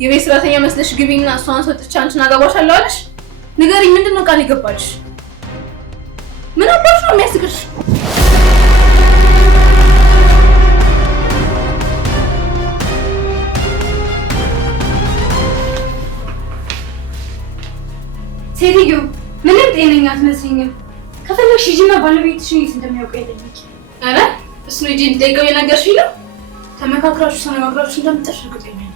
የቤት ሰራተኛ መስለሽ ግቢና እሷን ሰጥቼ አንቺን አገባሻለሁ አለሽ? ንገሪኝ፣ ምንድነው ቃል ይገባልሽ? ምን አባሽ ነው የሚያስቅሽ? ሴትዮ ምንም ጤነኛ አትመስይኝም። ከፈለግሽ ሂጂና ባለቤትሽን የት እንደሚያውቀው ይጠይቂ። ኧረ እሱን ሂጂ እንድጠይቀው የነገርሽኝ ነው? ተመካክራችሁ ተነጋግራችሁ እንደምትጠሽ እርግጠኛ ነኝ።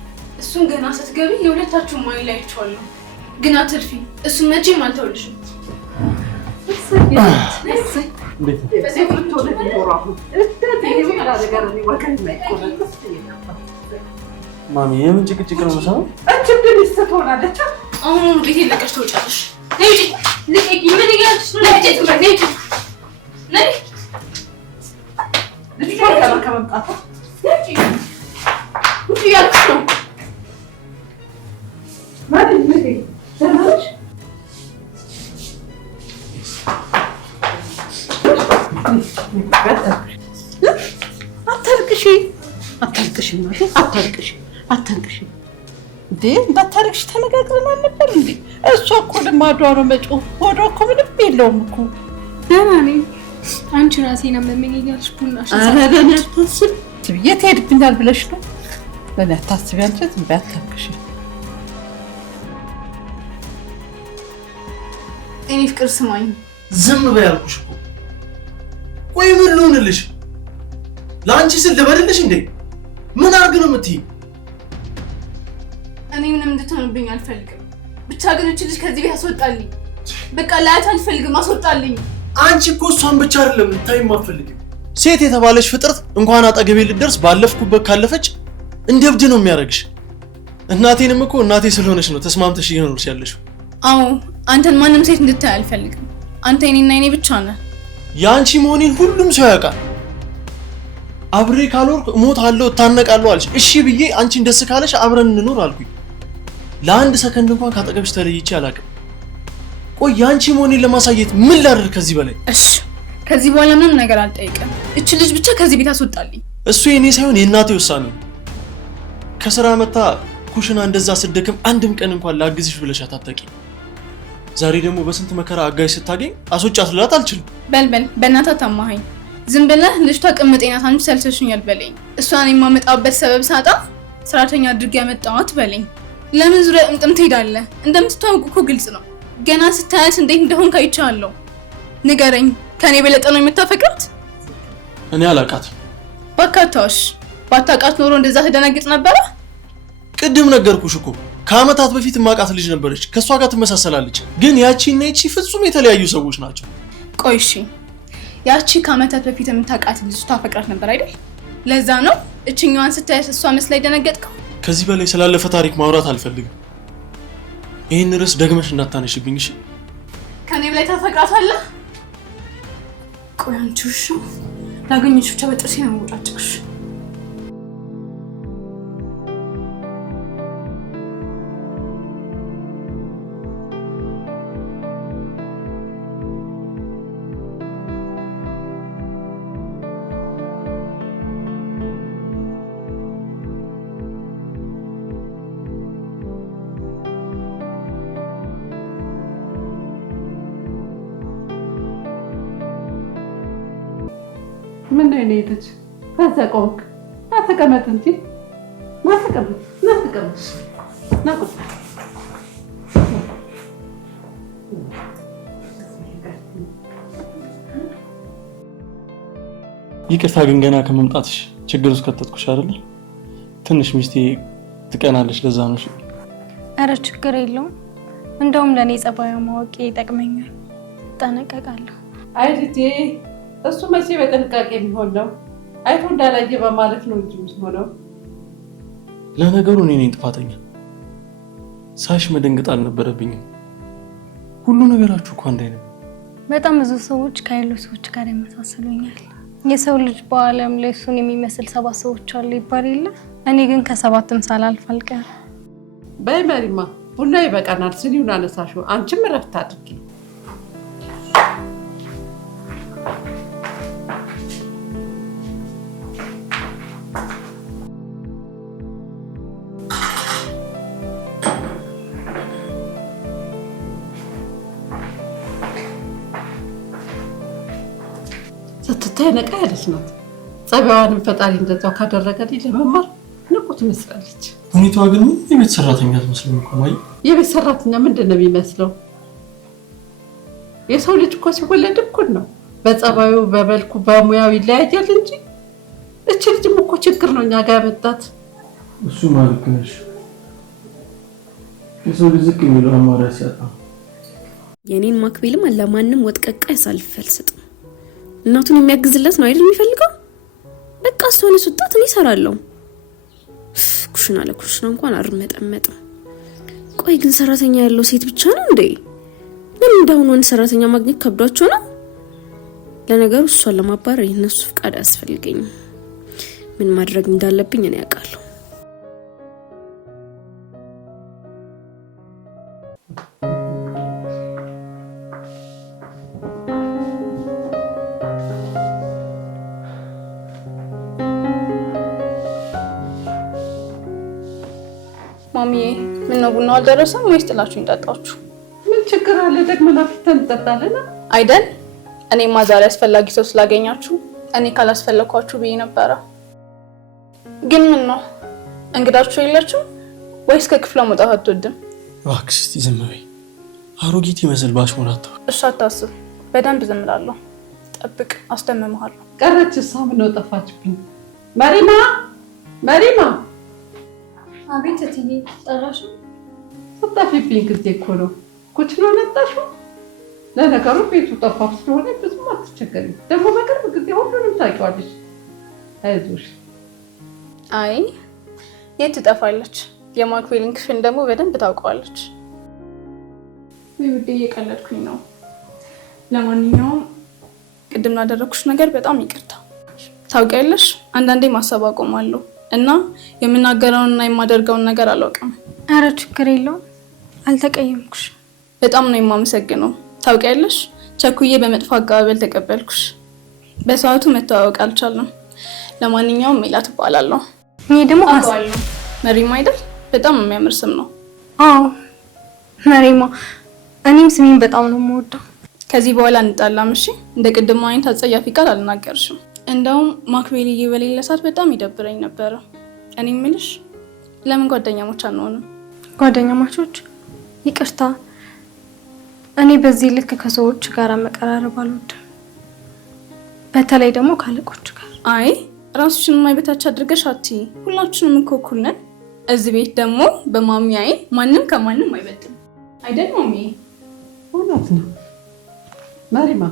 እሱን ገና ስትገቢ የሁለታችሁም አይን ላይ አይቼዋለሁ። ግን አትልፊ፣ እሱን መቼም አልተውልሽም። ማሚ የምን ጭቅጭቅ ነው ሰው? አሁን ቤት ለቀሽ ትወጫለሽ። ነይ ልቀቂ። ምን ይያልሽ ነው? ነይ ትበይ። ነይ ልትፈራ ከመምጣቱ ነይ ውጪ ያልኩሽ ነው ማለት ነው። ተናሽ አታልቅሽ እንዴ! እንዳታልቅሽ ተነጋግረናል ነበር እንዴ? እሷ እኮ ልማዷ ነው መጮህ። ሆዷ እኮ ምንም የለውም እኮ። ደህና ነኝ። አንቺ ራሴን አመመኝ እያልሽ ቡናሽ ኧረ ለእኔ አታስቢ። የት ሄድብኛል ብለሽ ነው? ለእኔ አታስቢ። አንቺ ዝም በይ አታልቅሽ። እኔ ፍቅር ስማኝ። ዝም በይ አልኩሽ እኮ። ቆይ ምን ልሁንልሽ? ለአንቺ ስል ልበድልሽ እንዴ? ምን አድርግ ነው የምትይኝ? እኔ ምንም እንድትሆንብኝ አልፈልግም። ብቻ ግን እቺ ልጅ ከዚህ ቤት አስወጣልኝ። በቃ ላያት አልፈልግም፣ አስወጣልኝ። አንቺ እኮ እሷን ብቻ አይደለም ልታይም አትፈልጊም። ሴት የተባለች ፍጥረት እንኳን አጠገቤ ልትደርስ ባለፍኩበት ካለፈች እንደ እብድ ነው የሚያደርግሽ። እናቴንም እኮ እናቴ ስለሆነች ነው ተስማምተሽ እየኖርሽ ያለሽው። አዎ አንተን ማንም ሴት እንድታይ አልፈልግም። አንተ እኔና እኔ ብቻ ነህ። የአንቺ መሆኔን ሁሉም ሰው ያውቃል። አብሬ ካልወርኩ እሞታለሁ እታነቃለሁ አልሽ። እሺ ብዬ አንቺን ደስ ካለሽ አብረን እንኖር አልኩኝ። ለአንድ ሰከንድ እንኳን ካጠገብሽ ተለይቼ አላውቅም። ቆይ የአንቺ መሆኔን ለማሳየት ምን ላድርግ ከዚህ በላይ? እሺ ከዚህ በኋላ ምንም ነገር አልጠይቅም። እቺ ልጅ ብቻ ከዚህ ቤት አስወጣልኝ። እሱ የኔ ሳይሆን የእናቴ ውሳኔ ነው። ከስራ መታ ኩሽና እንደዛ ስደክም አንድም ቀን እንኳን ላግዝሽ ብለሽ አታጠቂ። ዛሬ ደግሞ በስንት መከራ አጋዥ ስታገኝ አስወጫት ልላት አልችልም። በልበል በእናትህ ታማኸኝ። ዝም ብለህ ልጅቷ ቅምጤናት አንቺ ሰልችቶኛል በለኝ። እሷን የማመጣበት ሰበብ ሳጣ ሰራተኛ አድርጌ ያመጣኋት በለኝ። ለምን ዙሪያ ጥምጥም ትሄዳለህ? እንደምትተዋወቁ እኮ ግልጽ ነው። ገና ስታያት እንዴት እንደሆን ካይቻለሁ። ንገረኝ፣ ከኔ በለጠ ነው የምታፈቅራት? እኔ አላውቃትም። ባካታሽ ባታውቃት ኖሮ እንደዛ ትደነግጥ ነበረ? ቅድም ነገርኩሽ እኮ ከአመታት በፊት ማቃት ልጅ ነበረች። ከሷ ጋር ትመሳሰላለች። ግን ያቺና ይቺ ፍጹም የተለያዩ ሰዎች ናቸው። ቆይ እሺ ያቺ ከአመታት በፊት የምታውቃት ልጅ ታፈቅራት ነበር አይደል? ለዛ ነው እችኛዋን ስታያት እሷ መስላ ይደነገጥከው? ከዚህ በላይ ስላለፈ ታሪክ ማውራት አልፈልግም። ይህን ርዕስ ደግመሽ እንዳታነሽብኝ እሺ? ከኔ በላይ ታፈቅራታለህ? ቆይ አንቺ ውሻ ላገኘሽ ብቻ በጥርሴ ነው የምወጫጭቅሽ። ምን ነው የኔትች ከዛ ቆንክ አተቀመጥ እንጂ ማተቀመጥ ናቁጥ ይቅርታ ግን ገና ከመምጣትሽ ችግር ውስጥ ከተትኩሽ አይደል? ትንሽ ሚስቴ ትቀናለች ለዛ ነው። አረ ችግር የለውም። እንደውም ለኔ ጸባዩ ማወቅ ይጠቅመኛል። ተጠነቀቃለሁ። አይዲቲ እሱ መቼ በጥንቃቄ የሚሆን ነው? አይቶ እንዳላየ በማለት ነው እንጂ የሚሆነው። ለነገሩ እኔ ነኝ ጥፋተኛ። ሳሽ መደንገጥ አልነበረብኝም። ሁሉ ነገራችሁ እኮ አንድ አይነት። በጣም ብዙ ሰዎች ከሌሎች ሰዎች ጋር ያመሳስሉኛል። የሰው ልጅ በዓለም ላይ እሱን የሚመስል 7 ሰዎች አሉ ይባል የለ? እኔ ግን ከ7ም ሳላልፍ አልቀርም። በይ መሪማ ቡና ይበቃናል። ስኒውን አነሳሽው። አንቺም እረፍት አድርጊ። ስታይ ነቃ ያለች ናት። ጸባዋንም ፈጣሪ እንደዛው ካደረገልኝ ለመማር ንቁ ትመስላለች። ሁኔታዋ ግን የቤት ሰራተኛ አትመስልም እኮ ማይ። የቤት ሰራተኛ ምንድን ነው የሚመስለው? የሰው ልጅ እኮ ሲወለድ እኩል ነው። በጸባዩ በመልኩ በሙያው ይለያያል እንጂ እቺ ልጅም እኮ ችግር ነው እኛ ጋር ያመጣት። እሱ ማለት ነሽ የሰው ልጅ ዝቅ የሚለው አማራጭ ሲያጣ የኔን ማክቤልም ለማንም ወጥቀቃ ያሳልፍ አልሰጥም። እናቱን የሚያግዝለት ነው አይደል የሚፈልገው? በቃ እሷን ስጣት እኔ እሰራለሁ። ኩሽና ለኩሽና እንኳን አርመጠመጥም። ቆይ ግን ሰራተኛ ያለው ሴት ብቻ ነው እንዴ? ምን እንደሆነ ወንድ ሰራተኛ ማግኘት ከብዷቸው ነው? ለነገሩ እሷን ለማባረር የነሱ ፍቃድ አያስፈልገኝም። ምን ማድረግ እንዳለብኝ እኔ ያውቃለሁ። ማሚዬ ምን ነው ቡናው አልደረሰም ወይስ ጥላችሁ እንጠጣችሁ? ምን ችግር አለ ደግሞ ለፍተን እንጠጣለን አይደል? እኔማ ዛሬ አስፈላጊ ሰው ስላገኛችሁ እኔ ካላስፈለኳችሁ ብዬ ነበረ። ግን ምን ነው እንግዳችሁ የላችሁ ወይስ ከክፍለ መውጣት አትወድም? እባክሽ እስቲ ዝም በይ። አሮጊት ይመስል ባሽሞናታ። እሺ አታስብ፣ በደንብ ዝም እላለሁ። ጠብቅ፣ አስደምምሃለሁ። ቀረች እሷ ምነው ጠፋችብኝ? መሪማ አቤት እትዬ ጠራሽ? ስጠፊብኝ ጊዜ እኮ ነው ኩችሎ ነጣሽው። ለነገሩ ቤቱ ጠፋፍ ስለሆነ ብዙም አትቸገሪም። ደግሞ በቅርብ ጊዜ ሁሉንም ታውቂዋለሽ። አይዞሽ። አይ የት ትጠፋለች? የማክቤልን ክፍል ደግሞ በደንብ ታውቀዋለች። ውዴ እየቀለድኩኝ ነው። ለማንኛውም ቅድም ላደረኩሽ ነገር በጣም ይቅርታ። ታውቂያለሽ አንዳንዴ ማሰብ አቆማለሁ እና የምናገረውንና የማደርገውን ነገር አላውቅም። አረ ችግር የለውም፣ አልተቀየምኩሽ። በጣም ነው የማመሰግነው። ታውቂያለሽ ቸኩዬ በመጥፎ አቀባበል ተቀበልኩሽ። በሰዓቱ መተዋወቅ አልቻለም። ለማንኛውም ሜላት እባላለሁ። እኔ ደግሞ አውቃለሁ። መሪማ አይደል? በጣም የሚያምር ስም ነው። አዎ መሪማ። እኔም ስሜን በጣም ነው የምወደው። ከዚህ በኋላ እንጣላም እሺ? እንደ ቅድሙ አይነት አጸያፊ ቃል አልናገርሽም። እንደውም ማክቤልዬ በሌለ ሰዓት በጣም ይደብረኝ ነበረ። እኔ የምልሽ ለምን ጓደኛሞች አንሆንም? ጓደኛማቾች? ይቅርታ፣ እኔ በዚህ ልክ ከሰዎች ጋር መቀራረብ አልወድም፣ በተለይ ደግሞ ካለቆች ጋር። አይ ራስሽን የማይበታች አድርገሽ አትይ። ሁላችንም እኮ እኩል ነን። እዚህ ቤት ደግሞ በማሚ አይን ማንም ከማንም አይበልጥም አይደል ማሚ? እውነት ነው። መሪማ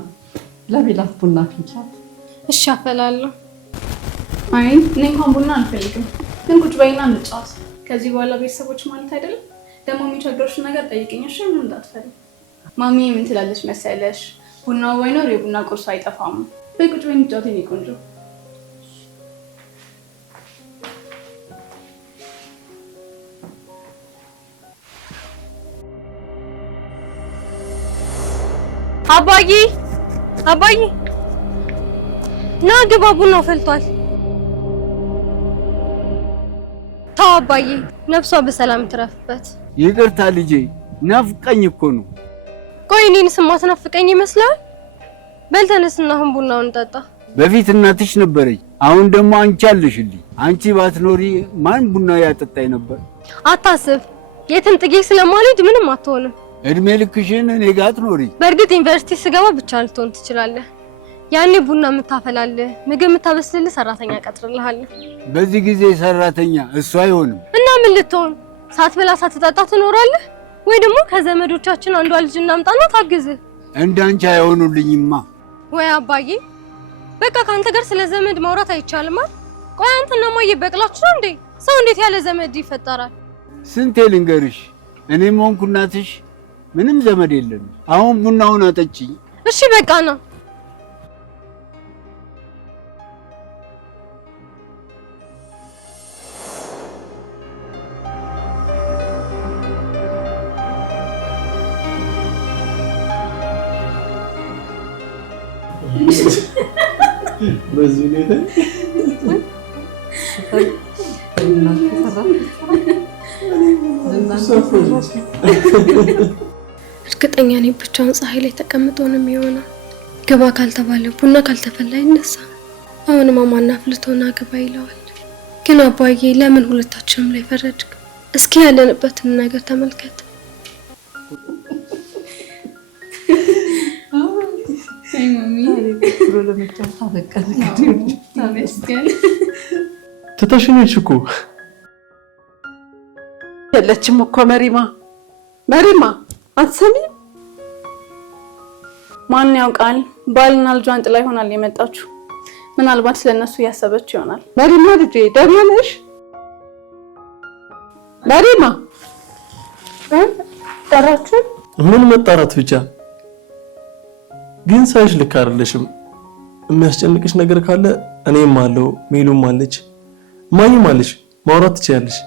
ለሜላት ቡና አፍልቻት። እሺ አፈላለሁ። አይ እኔ እንኳን ቡና አልፈልግም፣ ግን ቁጭ በይና እንጫወት። ከዚህ በኋላ ቤተሰቦች ማለት አይደለም። ደግሞ የሚቸግርሽን ነገር ጠይቂኝ እሺ? ምን እንዳትፈሪ። ማሚ ምን ትላለች መሰለሽ? ቡናው ባይኖር የቡና ቁርሱ አይጠፋም። በይ ቁጭ በይ እንጫወት የኔ ቆንጆ። አባዬ ና ግባ፣ ቡናው ፈልቷል። ተው አባዬ፣ ነፍሷ በሰላም ትረፍበት። ይቅርታ ልጄ፣ ናፍቀኝ እኮ ነው። ቆይ እኔን ስማት ናፍቀኝ ይመስላል? በል ተነስና አሁን ቡናውን እንጠጣ። በፊት እናትሽ ነበረኝ፣ አሁን ደግሞ አንቺ አለሽልኝ። አንቺ ባትኖሪ ማን ቡና ያጠጣኝ ነበር? አታስብ፣ የትም ጥጌ ስለማልሄድ ምንም አትሆንም። እድሜ ልክሽን እኔ ጋር አትኖሪ። በእርግጥ ዩኒቨርሲቲ ስገባ ብቻ ልትሆን ትችላለህ። ያኔ ቡና የምታፈላልህ ምግብ የምታበስልልህ ሰራተኛ ቀጥርልሃለሁ። በዚህ ጊዜ ሰራተኛ እሱ አይሆንም። እና ምን ልትሆን? ሳትበላ ሳትጠጣ ትኖራለህ? ወይ ደግሞ ከዘመዶቻችን አንዷ ልጅ እናምጣና ታግዝህ። እንዳንቺ አይሆኑልኝማ። ወይ አባዬ፣ በቃ ካንተ ጋር ስለ ዘመድ ማውራት አይቻልም። ቆይ አንተና ማዬ በቅላችሁ ነው እንዴ? ሰው እንዴት ያለ ዘመድ ይፈጠራል? ስንቴ ልንገርሽ፣ እኔም ሆንኩ እናትሽ ምንም ዘመድ የለም። አሁን ቡናውን አጠጪኝ። እሺ በቃ ነው። በዚህ ሁኔታ እርግጠኛ ነኝ ብቻውን ፀሐይ ላይ ተቀምጦ ነው የሚሆነው። ግባ ካልተባለ ቡና ካልተፈላ ይነሳ። አሁንም ማማና ፍልቶና ግባ ይለዋል። ግን አባዬ ለምን ሁለታችንም ላይ ፈረድክ? እስኪ ያለንበትን ነገር ተመልከት። ትተሽኝች እኮ የለችም እኮ መሪማ አትሰሚም? ማን ያውቃል? ባልና ልጇን ጥላ ይሆናል የመጣችሁ። ምናልባት ስለነሱ ያሰበች ይሆናል። መሪማ ልጄ ደህና ነሽ? መሪማ ጠራችሁ? ምን መጣራት ብቻ ግን ሳይሽ ልክ አይደለሽም። የሚያስጨንቅሽ ነገር ካለ እኔም አለው፣ ሜሉም አለች፣ ማኝም አለች፣ ማውራት ትችያለሽ።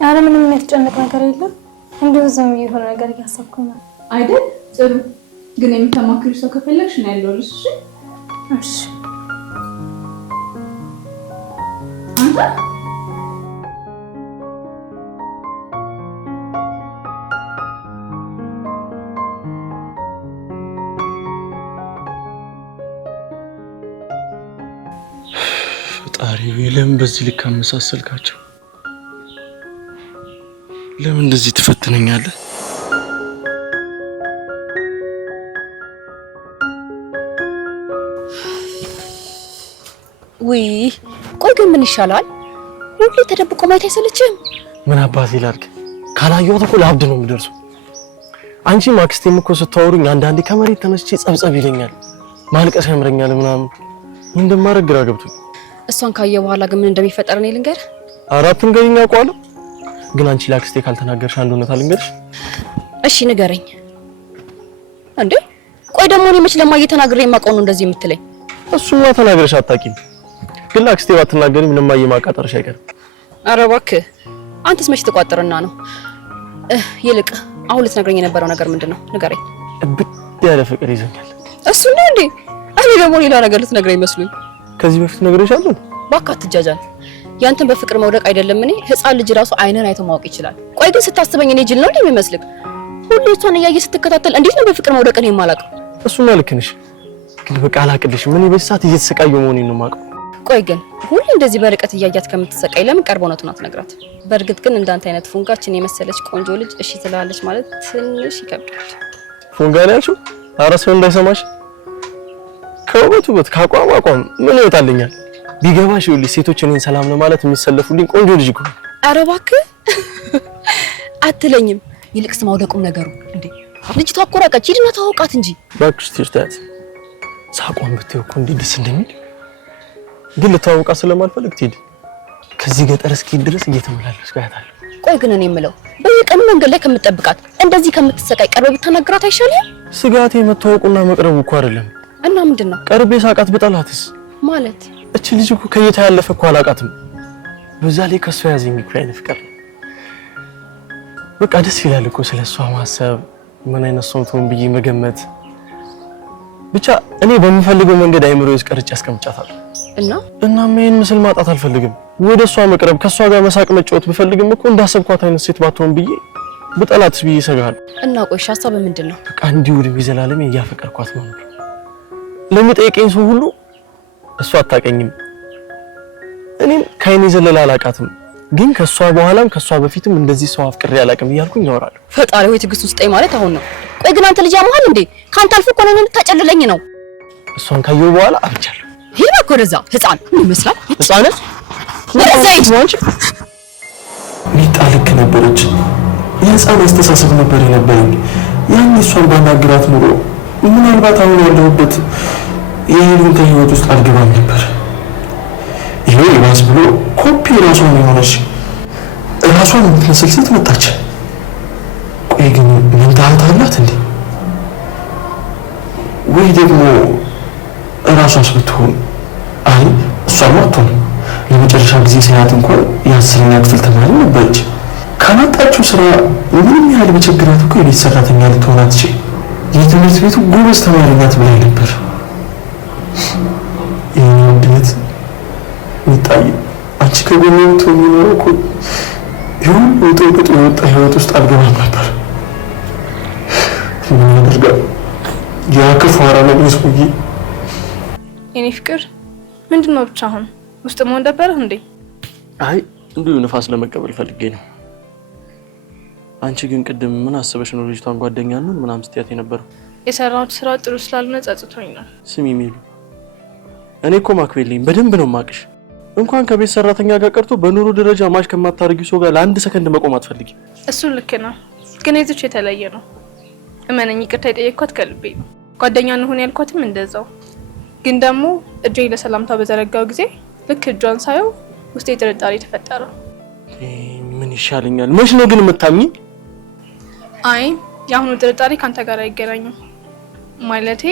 ኧረ ምንም የሚያስጨንቅ ነገር የለም። እንዲሁ ዝም የሆነ ነገር እያሰብኩኝ ነው አይደል? ጥሩ። ግን የምታማክሪ ሰው ከፈለግሽ ነው ያለውልሽ። እሺ አንተ ፈጣሪው ለምን በዚህ ልክ አመሳሰልካቸው? ለምን እንደዚህ ትፈትነኛለህ? ውይ ቆይ ግን ምን ይሻላል? ሁሌ ተደብቆ ማየት አይሰለችም? ምን አባቴ ላድርግ? ካላየኋት እኮ ለአብድ ነው የምደርሰው። አንቺ ማክስቴም እኮ ስታወሩኝ አንዳንዴ ከመሬት ተነስቼ ጸብጸብ ይለኛል፣ ማልቀስ ያምረኛል ምናምን። ምን እንደማደርግ ግራ ገብቶኝ። እሷን ካየ በኋላ ግን ምን እንደሚፈጠር እኔ ልንገር? አራቱን ገኛ አውቀዋለሁ፣ ግን አንቺ ላክስቴ ካልተናገርሽ አንድ እውነት ልንገርሽ። እሺ ንገረኝ። እንዴ ቆይ ደግሞ እኔ መች ለማየ ተናግሬ የማውቀው ነው እንደዚህ የምትለኝ? እሱማ ተናግረሽ አታውቂም፣ ግን ላክስቴ ባትናገሪ ምንም ማቃጠርሽ አይቀርም። ኧረ እባክህ አንተስ መች ተቋጥረና ነው? ይልቅ አሁን ልትነግረኝ የነበረው ነገር ምንድነው? ንገረኝ። እብድ ያለ ፍቅር ይዘኛል። እሱ ነው እንዴ? እኔ ደግሞ ሌላ ነገር ልትነግረኝ መስሉኝ። ከዚህ በፊት ነግሬሻለሁ። እባክህ አትጃጃል። ያንተን በፍቅር መውደቅ አይደለም እኔ ህፃን ልጅ ራሱ አይነን አይቶ ማወቅ ይችላል። ቆይ ግን ስታስበኝ እኔ ጅል ነው እንዴ የሚመስልክ? ሁሌ እሷን እያየ ስትከታተል እንዴት ነው በፍቅር መውደቅ እኔ የማላውቀው? እሱማ ልክ ነሽ፣ ግን በቃ አላቅልሽም። ምን በዚህ ሰዓት እየተሰቃየሁ መሆኔን ነው የማውቀው። ቆይ ግን ሁሌ እንደዚህ በርቀት እያያት ከምትሰቃይ ለምን ቀርቦ ነው አትነግራት? በእርግጥ ግን እንዳንተ አይነት ፉንጋችን የመሰለች ቆንጆ ልጅ እሺ ትላለች ማለት ትንሽ ይከብዳል። ፉንጋ ነው ያልሽው? ኧረ ሰው እንዳይሰማሽ። ከውበት ካቋም ምን ይወጣልኛል? ቢገባሽ ይኸውልሽ ሴቶች እኔን ሰላም ለማለት የሚሰለፉልኝ ቆንጆ ልጅ እኮ። ኧረ እባክህ አትለኝም። ይልቅስ ማውደቁም ነገሩ እንዴ ልጅቷ እኮ ራቀች። ሂድና ታውቃት እንጂ እባክሽ ትርታት። ሳቋም ብትይው እኮ እንዴት ደስ እንደሚል። ግን ልታውቃት ስለማልፈልግ ትሄድ ከዚህ ገጠር እስኪ ድረስ እየተመላለስኩ አያታለሁ። ቆይ ግን እኔ የምለው በየቀኑ መንገድ ላይ ከምትጠብቃት እንደዚህ ከምትሰቃይ ቀርበ ብታናግራት አይሻልም? ስጋቴ መታወቁና መቅረቡ እኮ አይደለም። እና ምንድነው? ቀርቤ ሳቃት በጠላትስ ማለት እቺ ልጅ እኮ ከየታ ያለፈ እኮ አላቃትም። በዛ ላይ ከሷ ያዘኝ እኮ አይነት ፍቅር። በቃ ደስ ይላል እኮ ስለሷ ማሰብ፣ ምን አይነት ሰው ትሆን ብዬ መገመት። ብቻ እኔ በምፈልገው መንገድ አይምሮዬ ውስጥ ቀርጬ አስቀምጫታለሁ። እና ምን ምስል ማጣት አልፈልግም። ወደ እሷ መቅረብ፣ ከሷ ጋር መሳቅ፣ መጫወት ብፈልግም እኮ እንዳሰብኳት አይነት ሴት ባትሆን ብዬ በጠላትስ ብዬ ሰጋለሁ። እና ቆይሽ ሐሳብ ምንድነው? በቃ እንዲሁ ወደ ዘላለም እያፈቀርኳት ነው። ለሚጠይቀኝ ሰው ሁሉ እሷ አታቀኝም፣ እኔም ከእኔ ዘለላ አላቃትም፣ ግን ከሷ በኋላም ከሷ በፊትም እንደዚህ ሰው አፍቅሬ አላቅም እያልኩኝ ያወራለሁ። ፈጣሪ ሆይ ትዕግስት ውስጠኝ ማለት አሁን ነው። ቆይ ግን አንተ ልጅ ያመሃል እንዴ? ካንተ አልፎ እኮ ነው የምታጨልለኝ ነው። እሷን ካየሁ በኋላ አብቻለሁ። ይሄ እኮ ወደዛ ህፃን ምን ይመስላል? ህፃን ወደዛ ሂድ። ሚጣ ልክ ነበረች። የህፃን አስተሳሰብ ነበር የነበረኝ። ያን እሷን ባናግራት ኑሮ ምናልባት አሁን ያለሁበት የሄሉን ህይወት ውስጥ አልገባም ነበር። ይሄ ይባስ ብሎ ኮፒ ራሷን የሆነች ራሷን የምትመስል ሴት መጣች። ቆይ ግን ምን ታህታላት እንዴ? ወይ ደግሞ ራሷስ ብትሆን? አይ እሷማ አትሆንም። ለመጨረሻ ጊዜ ሳያት እንኳን የ10ኛ ክፍል ተማሪ ነበረች። ካላጣችው ስራ ምንም ያህል በቸግራት እኮ የቤት ሰራተኛ ልትሆን አትችል። የትምህርት ቤቱ ጎበዝ ተማሪ ናት ብላኝ ነበር። ይሄን ወንድነት ሚጣይ አንቺ ከጎኔ ብትሆኚ ኖሮ እኮ ይሁን ውጥውጥ የወጣ ህይወት ውስጥ አልገባም ነበር። ምን ያደርጋል ያ ክፉ አራዳ ሰውዬ የኔ ፍቅር ምንድነው ብቻ አሁን ውስጥ መሆን ደበረህ እንዴ? አይ እንዲሁ ንፋስ ለመቀበል ፈልጌ ነው። አንቺ ግን ቅድም ምን አስበሽ ነው ልጅቷን ጓደኛ ነን ምናምን ስትያት የነበረው? የሰራሁት ስራ ጥሩ ስላልሆነ ጸጽቶኝ ነው። ስሚ ሚሉ፣ እኔ እኮ ማክቤልኝ በደንብ ነው ማቅሽ። እንኳን ከቤት ሰራተኛ ጋር ቀርቶ በኑሮ ደረጃ ማሽ ከማታረጊው ሰው ጋር ለአንድ ሰከንድ መቆም አትፈልጊ። እሱ ልክ ነው፣ ግን የዚች የተለየ ነው። እመነኝ፣ ይቅርታ የጠየቅኳት ከልቤ ነው። ጓደኛ እንሆን ያልኳትም እንደዛው። ግን ደግሞ እጄን ለሰላምታ በዘረጋው ጊዜ ልክ እጇን ሳየው ውስጤ ጥርጣሬ ተፈጠረ። ምን ይሻለኛል? መች ነው ግን የምታምኚኝ? አይ የአሁኑ ጥርጣሬ ካንተ ጋር አይገናኝም። ማለቴ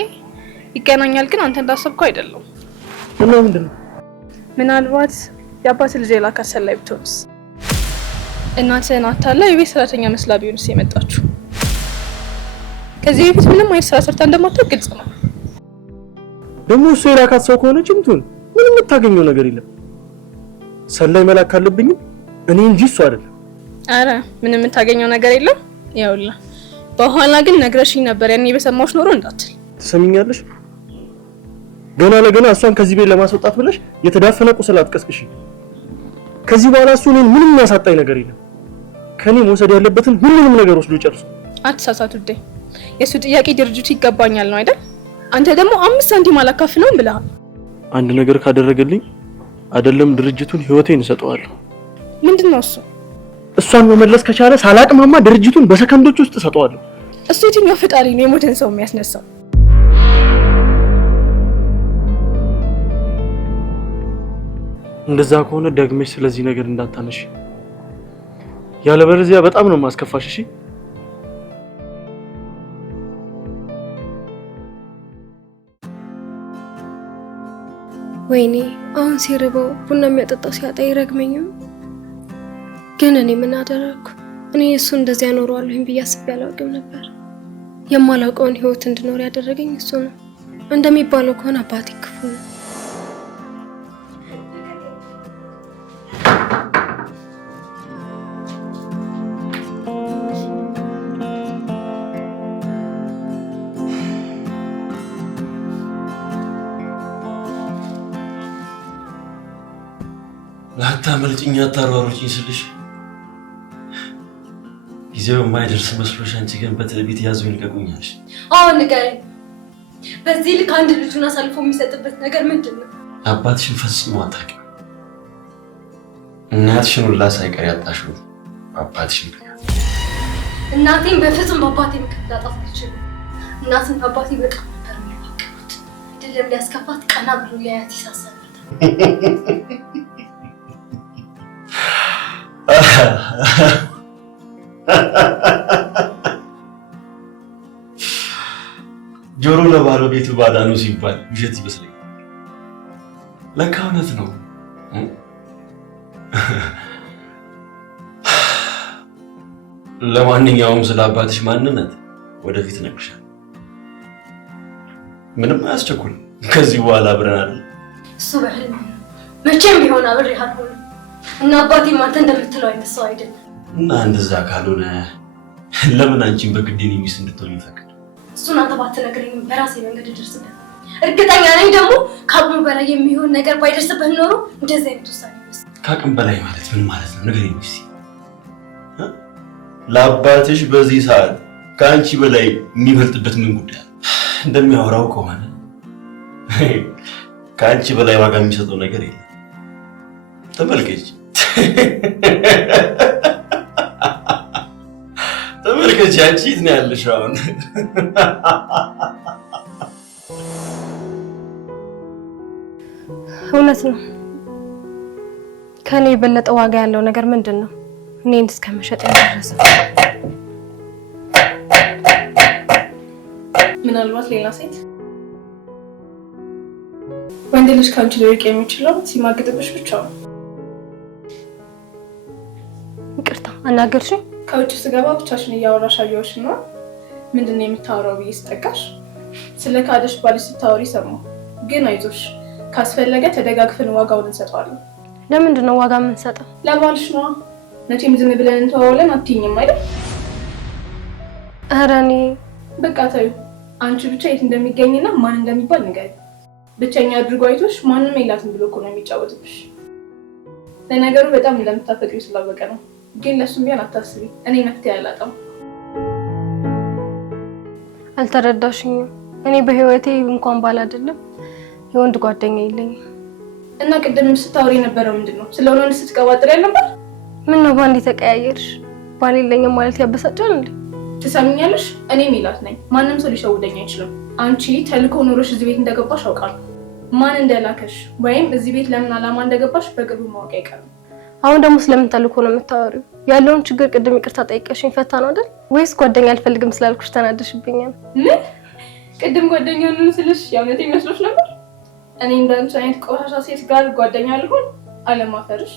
ይገናኛል፣ ግን አንተ እንዳሰብከው አይደለም። እና ምንድነው? ምናልባት የአባት ልጅ የላካት ሰላይ ብትሆንስ? እናትህን አታላ የቤት ሰራተኛ መስላ ቢሆንስ የመጣችሁ? ከዚህ በፊት ምንም አይነት ስራ ሰርታ እንደማታውቅ ግልጽ ነው። ደግሞ እሱ የላካት ሰው ከሆነች ምትሆን ምንም የምታገኘው ነገር የለም። ሰላይ መላክ ካለብኝ እኔ እንጂ እሱ አይደለም። አረ ምንም የምታገኘው ነገር የለም። ያውላ በኋላ ግን ነግረሽኝ ነበር ያኔ በሰማሁሽ ኖሮ እንዳትል። ትሰሚኛለሽ? ገና ለገና እሷን ከዚህ ቤት ለማስወጣት ብለሽ የተዳፈነ ቁስል አትቀስቅሽ። ከዚህ በኋላ እሱ እኔን ምንም ያሳጣኝ ነገር የለም። ከኔ መውሰድ ያለበትን ሁሉንም ነገር ወስዶ ጨርሶ። አትሳሳት ውዴ። የሱ ጥያቄ ድርጅቱ ይገባኛል ነው አይደል? አንተ ደግሞ 5 ሳንቲም አላካፍለውም ብለሃል። አንድ ነገር ካደረገልኝ አይደለም ድርጅቱን ህይወቴን እሰጠዋለሁ። ምንድነው እሱ? እሷን መመለስ ከቻለ ሳላቅማማ ድርጅቱን በሰከንዶች ውስጥ እሰጠዋለሁ። እሱ የትኛው ፈጣሪ ነው የሞተን ሰው የሚያስነሳው? እንደዛ ከሆነ ደግመሽ ስለዚህ ነገር እንዳታነሺ። ያለበለዚያ በጣም ነው ማስከፋሽ። እሺ? ወይኔ አሁን ሲርበው ቡና የሚያጠጣው ሲያጣ ይረግመኛል። ግን እኔ ምን አደረኩ? እኔ እሱ እንደዚህ ያኖረዋለሁኝ ብዬ አስቤ አላውቅም ነበር። የማላውቀውን ህይወት እንድኖር ያደረገኝ እሱ ነው። እንደሚባለው ከሆነ አባቴ ክፉ ነው። ላታመልጭኝ አታሯሩጭኝ ስልሽ ጊዜው የማይደርስ መስሎሽ አንቺ ግን በትዕቢት ያዙኝ ልቀቁኛለሽ። አሁን ንገረኝ፣ በዚህ ልክ አንድ ልጁን አሳልፎ የሚሰጥበት ነገር ምንድን ነው? አባትሽን ፈጽሞ አታውቂም። እናትሽን ሁላ ሳይቀር ያጣሽው አባትሽን ነው። እናቴን በፍጹም በአባቴ ምክንያት ላጣት አልችልም። እናትን አባቴ በጣም ነበር የሚዋቀሩት። አይደለም ሊያስከፋት ቀና ብሎ ሊያያት ይሳሳላታል። ጆሮ ለባለቤቱ ባዳ ነው ሲባል ውሸት ይመስለኛል። ለካ እውነት ነው። ለማንኛውም ስለ አባትሽ ማንነት ወደፊት እነግርሻለሁ። ምንም አያስቸኩል። ከዚህ በኋላ አብረን አይደል? እሱ በህልም ነው። መቼም ቢሆን አብሬህ አልሆንም እና አባቴም አንተ እንደምትለው አይነት ሰው አይደለም። እና እንደዛ ካልሆነ ለምን አንቺን በግድ የኔ ሚስት እንድትሆኝ ፈቅድ? እሱን አንተ ባትነግረኝ በራሴ መንገድ እደርስበት። እርግጠኛ ነኝ ደግሞ ከአቅሙ በላይ የሚሆን ነገር ባይደርስበት ኖሮ እንደዚህ አይነት ውሳኔ ወስድ። ከአቅም በላይ ማለት ምን ማለት ነው? ንገሪኝ እስኪ። ለአባትሽ በዚህ ሰዓት ከአንቺ በላይ የሚበልጥበት ምን ጉዳይ? እንደሚያወራው ከሆነ ከአንቺ በላይ ዋጋ የሚሰጠው ነገር የለም። ተመልከች ተመልከች፣ አንቺ የት ነው ያለሽው አሁን? እውነት ነው። ከኔ የበለጠ ዋጋ ያለው ነገር ምንድን ነው? እኔን እስከመሸጥ ያደረሰ ምናልባት ሌላ ሴት ወንድ ልጅ ከአንቺ ሊርቅ የሚችለው ሲማግጥብሽ ብቻ ነው። ይቅርታ አናገርሽኝ? ከውጭ ስገባ ብቻሽን እያወራሽ አየሁሽ ነው። ምንድን ነው የምታወራው ብዬ ስጠጋሽ ስለ ካደሽ ባልሽ ስታወሪ ሰማሁ። ግን አይዞሽ፣ ካስፈለገ ተደጋግፈን ዋጋውን እንሰጠዋለን። ለምንድን ነው ዋጋ የምንሰጠው? ለባልሽ ነዋ። መቼም ዝም ብለን እንተዋውለን አትይኝም አይደል? ኧረ እኔ በቃ ተይው። አንቺ ብቻ የት እንደሚገኝና ማን እንደሚባል ንገሪኝ። ብቸኛ አድርጎ አይቶሽ ማንንም የላትም ብሎ እኮ ነው የሚጫወትብሽ። ለነገሩ በጣም እንደምታፈቅሪው ስላወቀ ነው። ግን ለሱም ቢሆን አታስቢ፣ እኔ መፍትሄ አላጣም። አልተረዳሽኝም። እኔ በህይወቴ እንኳን ባል አይደለም የወንድ ጓደኛ የለኝም። እና ቅድም ስታወሪ የነበረው ምንድነው? ስለሆነ ወንድ ስትቀባጥሪ ያልነበር? ምን ነው ባንዴ ተቀያየርሽ? ባል የለኝም ማለት ያበሳጫል እንዴ? ትሰሚኛለሽ? እኔ ሜላት ነኝ። ማንም ሰው ሊሸውደኝ አይችልም። አንቺ ተልኮ ኖሮሽ እዚህ ቤት እንደገባሽ አውቃለሁ። ማን እንደላከሽ ወይም እዚህ ቤት ለምን ዓላማ እንደገባሽ በቅርቡ ማወቅ አይቀርም። አሁን ደግሞ ስለምን ተልኮ ነው የምታወሪው? ያለውን ችግር ቅድም ይቅርታ ጠይቀሽኝ ፈታ ነው አይደል? ወይስ ጓደኛ አልፈልግም ስላልኩሽ ተናደሽብኛል? ምን? ቅድም ጓደኛ ነን ስልሽ የእውነት ይመስሎሽ ነበር? እኔ እንዳንቺ አይነት ቆሻሻ ሴት ጋር ጓደኛ ልሆን? አለማፈርሽ።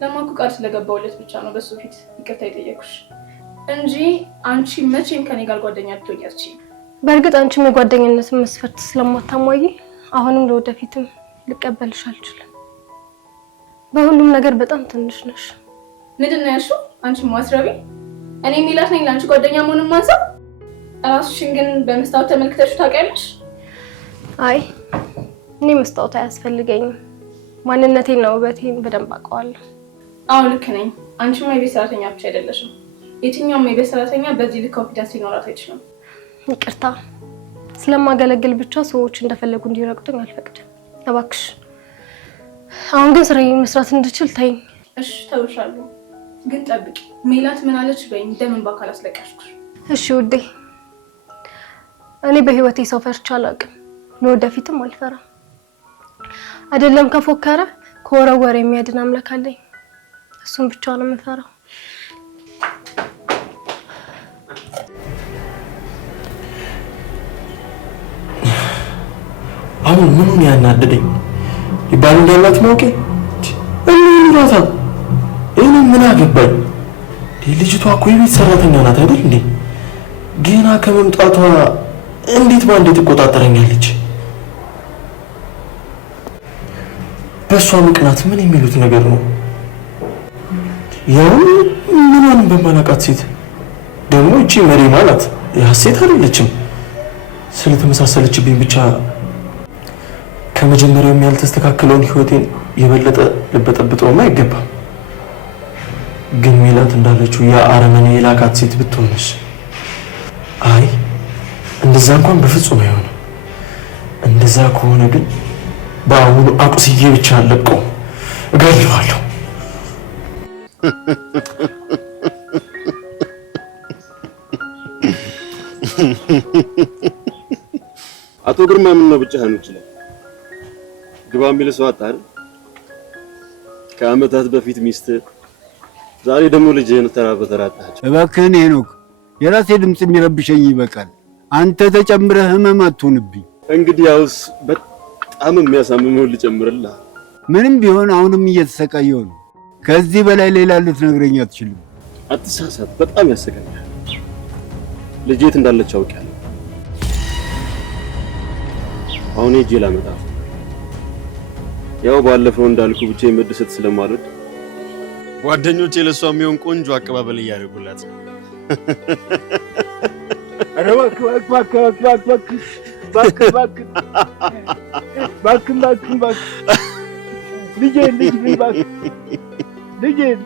ለማኩ ቃል ስለገባውለት ብቻ ነው በሱ ፊት ይቅርታ የጠየኩሽ እንጂ አንቺ መቼም ከኔ ጋር ጓደኛ ልትሆኚ አትችይም። በእርግጥ አንቺም የጓደኝነትን መስፈርት ስለማታሟይ አሁንም ለወደፊትም ልቀበልሽ አልችልም። በሁሉም ነገር በጣም ትንሽ ነሽ። ምንድን ነው ያልሽው? አንቺ ማስረቢ። እኔ ሜላት ነኝ ለአንቺ ጓደኛ መሆኑን ማንሳት? ራስሽን ግን በመስታወት ተመልክተሽ ታውቂያለሽ? አይ እኔ መስታወት አያስፈልገኝም። ማንነቴና ውበቴን በደንብ አውቀዋለሁ። አዎ ልክ ነኝ። አንቺማ የቤት ሰራተኛ ብቻ አይደለሽም። የትኛውም የቤት ሰራተኛ በዚህ ልክ ኮንፊደንስ ሊኖራት አይችልም። ይቅርታ፣ ስለማገለግል ብቻ ሰዎች እንደፈለጉ እንዲረግጡኝ አልፈቅድም። እባክሽ አሁን ግን ስራዬን መስራት እንድችል ተይኝ። እሺ ተውሻለሁ፣ ግን ጠብቂ። ሜላት ምን አለች በይኝ። ደምን በአካል አስለቀሽኩሽ። እሺ ውዴ፣ እኔ በህይወቴ ሰው ፈርቼ አላውቅም፣ ለወደፊትም አልፈራም። አይደለም ከፎከረ ከወረወረ የሚያድን አምላክ አለኝ። እሱን ብቻ ነው የምፈራው። አሁን ምኑን ያናደደኝ ይባል እንዳላት ማውቄ እኔ ራሳ እኔ ምን አገባኝ? ልጅቷ እኮ የቤት ሰራተኛ ናት አይደል እንዴ? ገና ከመምጣቷ እንዴት ባንዴ ትቆጣጠረኛለች? በሷ ምክንያት ምን የሚሉት ነገር ነው? ያው ምንም በማላውቃት ሴት ደግሞ እቺ መሪማ ናት፣ ያሴት አይደለችም። ስለተመሳሰለችብኝ ብቻ ከመጀመሪያውም ያልተስተካከለውን ህይወቴን የበለጠ ልበጠብጠውም አይገባም። ግን ሜላት እንዳለችው ያ አረመኔ የላካት ሴት ብትሆንስ? አይ እንደዛ እንኳን በፍጹም አይሆንም። እንደዛ ከሆነ ግን በአሁኑ አቁስዬ ብቻ አለቀው እገድለዋለሁ። አቶ ግርማ ምን ነው ብቻህን ይችላል? ግባ የሚል ሰው አጣ አይደል? ከአመታት በፊት ሚስት፣ ዛሬ ደግሞ ልጅህን ተራ በተራ አጣች። እባክህን ሄኖክ፣ የራሴ ድምጽ የሚረብሸኝ ይበቃል። አንተ ተጨምረህ ህመም አትሁንብኝ። እንግዲህ ያውስ በጣም የሚያሳምመው ልጨምርልህ። ምንም ቢሆን አሁንም እየተሰቃየው ነው። ከዚህ በላይ ሌላ ልትነግረኝ አትችልም። አትሳሳት፣ በጣም ያሰቃያል። ልጅ የት እንዳለች አውቃለሁ። አሁን ሄጄ ላመጣት። ያው ባለፈው እንዳልኩ ብቻ መደሰት ስለማልወድ ጓደኞቼ ለሷ የሚሆን ቆንጆ አቀባበል እያደረጉላት። ኧረ እባክህ ልጄን